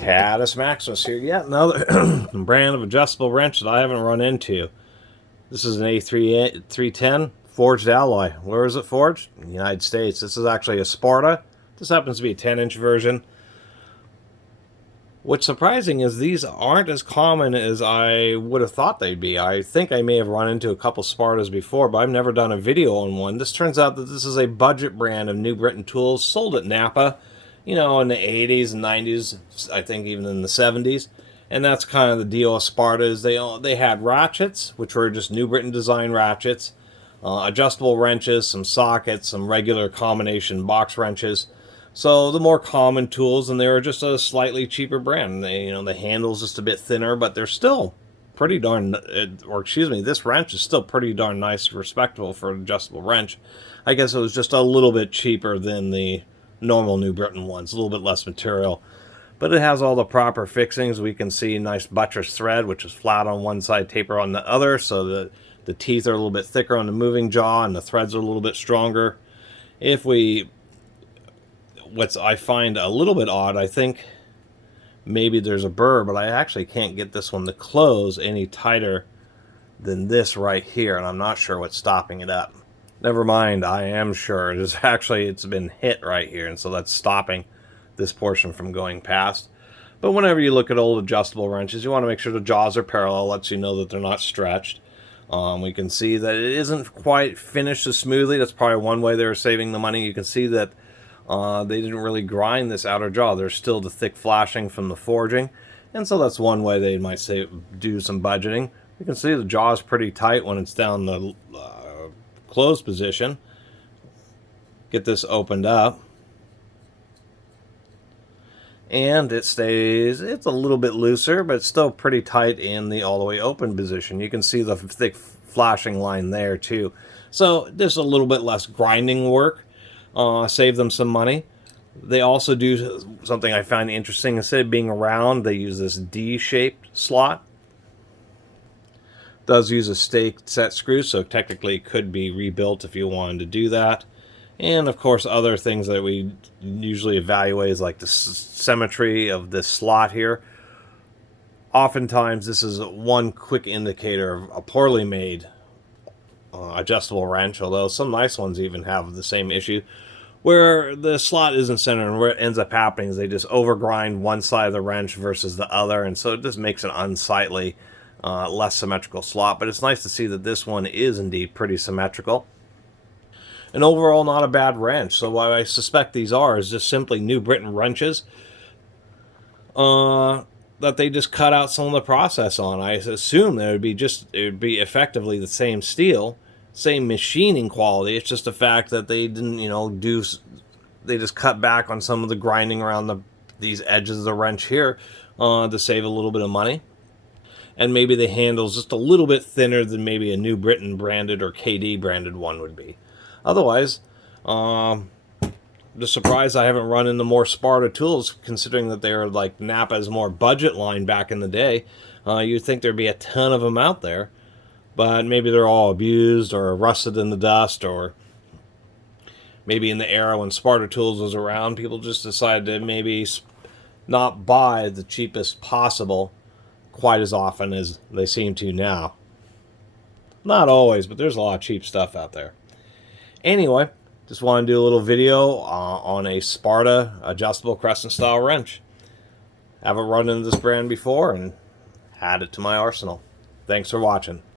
Catus Maximus here. Yet another brand of adjustable wrench that I haven't run into. This is an A310 forged alloy. Where is it forged? In the United States. This is actually a Sparta. This happens to be a 10-inch version. What's surprising is these aren't as common as I would have thought they'd be. I think I may have run into a couple Spartas before, but I've never done a video on one. This turns out that this is a budget brand of New Britain tools sold at NAPA, you know, in the 80s and 90s, I think even in the 70s. And that's kind of the deal with Spartas. They had ratchets, which were just New Britain design ratchets, adjustable wrenches, some sockets, some regular combination box wrenches. So the more common tools, and they were just a slightly cheaper brand. The handle's just a bit thinner, but they're still pretty darn, this wrench is still pretty darn nice, respectable for an adjustable wrench. I guess it was just a little bit cheaper than the normal New Britain ones, a little bit less material. But it has all the proper fixings. We can see nice buttress thread, which is flat on one side, taper on the other, so that the teeth are a little bit thicker on the moving jaw, and the threads are a little bit stronger. What I find a little bit odd, I think maybe there's a burr, but I actually can't get this one to close any tighter than this right here, and I'm not sure what's stopping it up. Never mind, I am sure. It's been hit right here, and so that's stopping this portion from going past. But whenever you look at old adjustable wrenches, you want to make sure the jaws are parallel, lets you know that they're not stretched. We can see that it isn't quite finished as smoothly. That's probably one way they were saving the money. You can see that they didn't really grind this outer jaw. There's still the thick flashing from the forging, and so that's one way they might say do some budgeting. You can see the jaw is pretty tight when it's down the closed position. Get this opened up, and it's a little bit looser, but it's still pretty tight in the all the way open position. You can see the thick flashing line there too. So there's a little bit less grinding work. Save them some money. They also do something I find interesting. Instead of being round, they use this D-shaped slot. It does use a stake set screw, so technically it could be rebuilt if you wanted to do that. And of course, other things that we usually evaluate is like the symmetry of this slot here. Oftentimes, this is one quick indicator of a poorly made adjustable wrench, although some nice ones even have the same issue, where the slot isn't centered, and where it ends up happening is they just overgrind one side of the wrench versus the other, and so it just makes an unsightly, less symmetrical slot. But it's nice to see that this one is indeed pretty symmetrical. And overall, not a bad wrench. So what I suspect these are is just simply New Britain wrenches that they just cut out some of the process on. I assume that it would be effectively the same steel, same machining quality. It's just the fact that they didn't, they just cut back on some of the grinding around these edges of the wrench here to save a little bit of money. And maybe the handle's just a little bit thinner than maybe a New Britain branded or KD branded one would be. Otherwise, just surprised I haven't run into more Sparta tools, considering that they were like NAPA's more budget line back in the day. You'd think there'd be a ton of them out there, but maybe they're all abused or rusted in the dust, or maybe in the era when Sparta tools was around, people just decided to maybe not buy the cheapest possible quite as often as they seem to now. Not always, but there's a lot of cheap stuff out there. Anyway, just want to do a little video on a Sparta adjustable crescent style wrench. Haven't run into this brand before and add it to my arsenal. Thanks for watching.